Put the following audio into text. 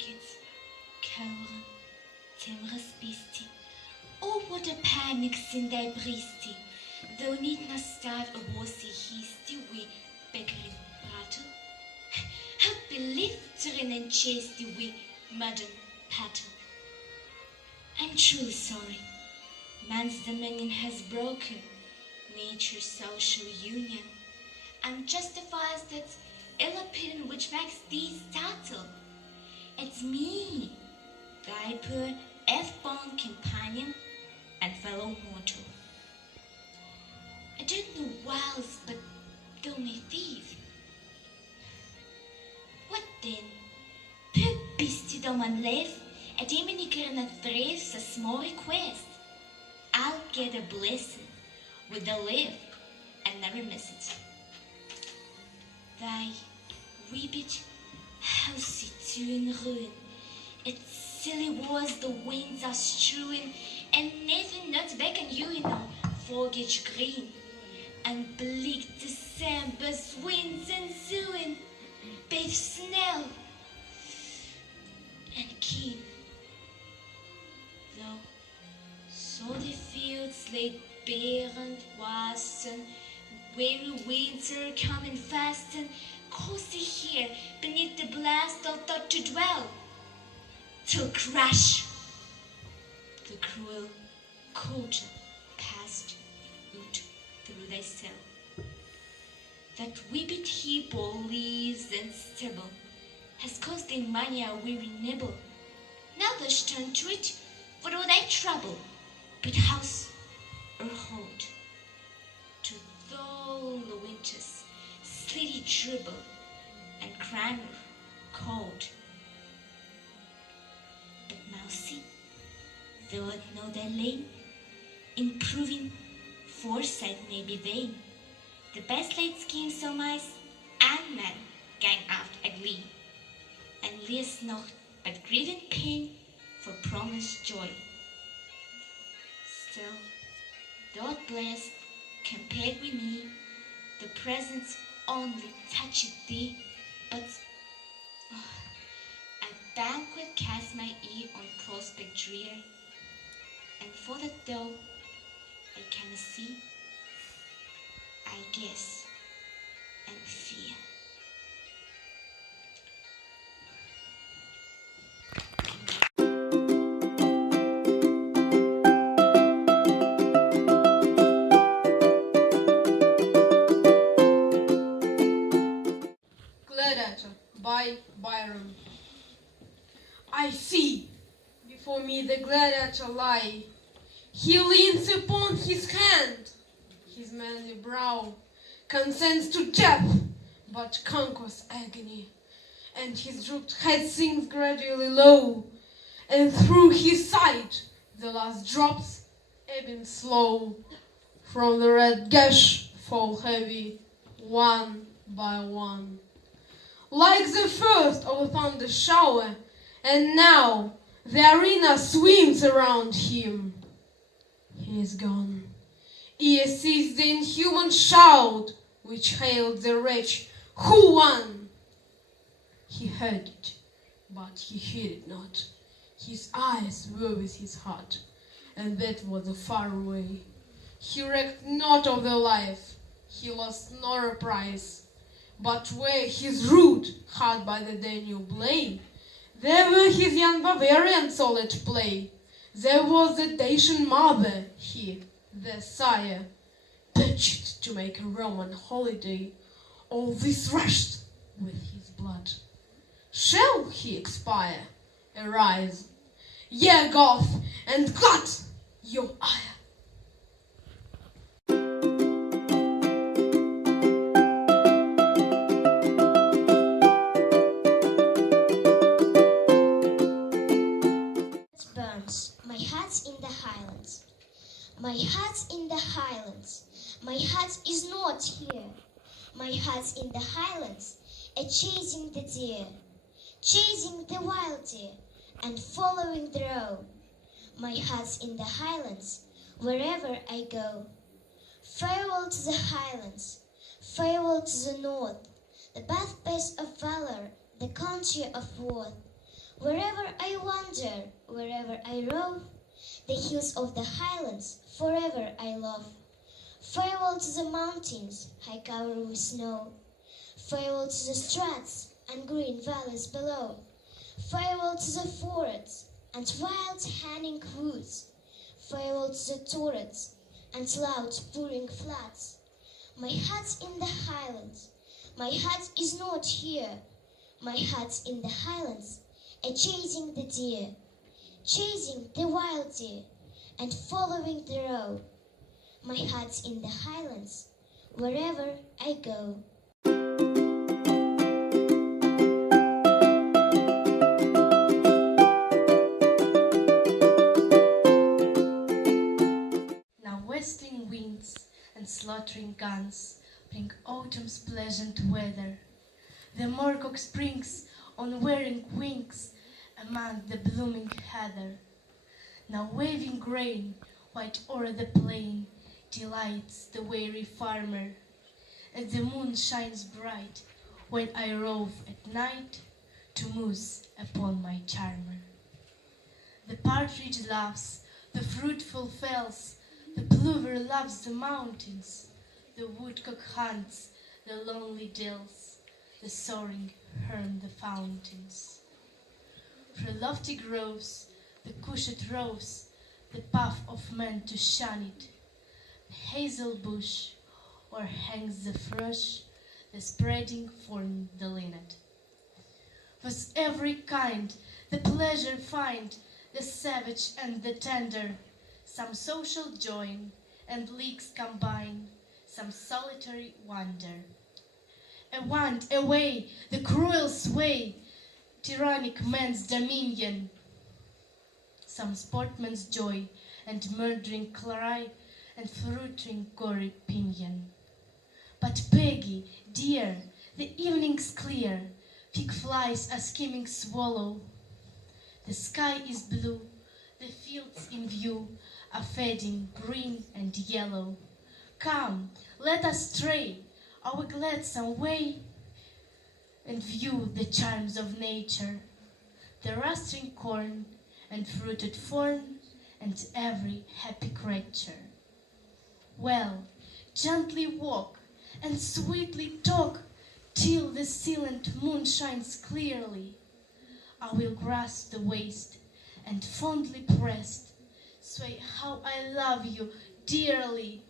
crickets, koren, timres bisti. Oh, what a panic in thy bristi. Thou need not start a horsey hasty we begging rattle. How belifterin and chasty we modern paddle. I'm truly sorry. Man's dominion has broken nature's social union and justifies that ill opinion which makes thee startle. It's me, thy poor F-born companion and fellow mortal. I don't know whiles, but thou may thief. What then? Peu bisti do man leef, et imeniker na threef a small request. I'll get a blessing with the live and never miss it. Thy weepage housey to in ruin. Its silly was the winds are strewing, and nothing not beckon you in no foliage green. And bleak December's winds ensuing, bathe snow and keen. Though so the fields lay bare and wasten, weary winter coming fast, and cozy here beneath the blast all thought to dwell, till crash the cruel culture passed out through thy cell. That weeped heap of leaves and stubble has caused in many a weary nibble. Now thou turn to it for all thy trouble, but house or hold to dull the winter's slitty dribble and cranmer cold. But mousy, thou art know thy lane, in proving foresight may be vain. The best laid schemes so mice and men gang aft a glee, and least not but grieving pain for promised joy. Still, thou art blessed, compared with me, the presence only toucheth thee, but a banquet cast my ear on prospect drear, and for that though I cannot see, I guess and fear. Data by Byron. I see before me the gladiator lie. He leans upon his hand, his manly brow consents to death, but conquers agony, and his drooped head sinks gradually low, and through his sight the last drops, ebbing slow, from the red gash fall heavy, one by one, like the first of a thunder shower, and now the arena swims around him. He is gone. Ere ceased the inhuman shout which hailed the wretch who won. He heard it, but he heard it not. His eyes were with his heart, and that was a far away. He recked not of the life, he lost nor a prize, but where his root, hard by the Danube lay, there were his young Bavarians all at play. There was the Dacian mother, he, their sire, pitched to make a Roman holiday. All this rushed with his blood. Shall he expire? Arise, ye Goth, and glut your ire. My heart's in the Highlands. My heart's in the Highlands. My heart is not here. My heart's in the Highlands, chasing the deer, chasing the wild deer, and following the roe. My heart's in the Highlands, wherever I go. Farewell to the Highlands, farewell to the North, the birthplace of valor, the country of worth. Wherever I wander, wherever I rove, the hills of the highlands forever I love. Farewell to the mountains, high covered with snow. Farewell to the straits and green valleys below. Farewell to the forests and wild hanging woods. Farewell to the torrents and loud pouring floods. My heart's in the highlands. My heart is not here. My heart's in the highlands, chasing the deer, chasing the wild deer, and following the road. My heart's in the highlands, wherever I go. Now whistling winds and slaughtering guns bring autumn's pleasant weather. The moorcock springs on wearing wings among the blooming heather. Now waving grain white o'er the plain delights the weary farmer, and the moon shines bright when I rove at night to muse upon my charmer. The partridge loves the fruitful fells, the plover loves the mountains, the woodcock hunts the lonely dells, the soaring hern the fountains. Through lofty groves, the cushat roves, the path of men to shun it, the hazel bush, where hangs the thrush, the spreading fern the linnet. With every kind, the pleasure find, the savage and the tender, some social join, and leagues combine, some solitary wonder. Want away the cruel sway, tyrannic man's dominion, some sportsman's joy, and murdering cry, and fruiting gory pinion. But Peggy, dear, the evening's clear, thick flies a skimming swallow. The sky is blue, the fields in view are fading green and yellow. Come, let us stray our gladsome way and view the charms of nature, the rustling corn and fruited fern and every happy creature. Well, gently walk and sweetly talk till the silent moon shines clearly. I will grasp the waist and fondly pressed sway how I love you dearly.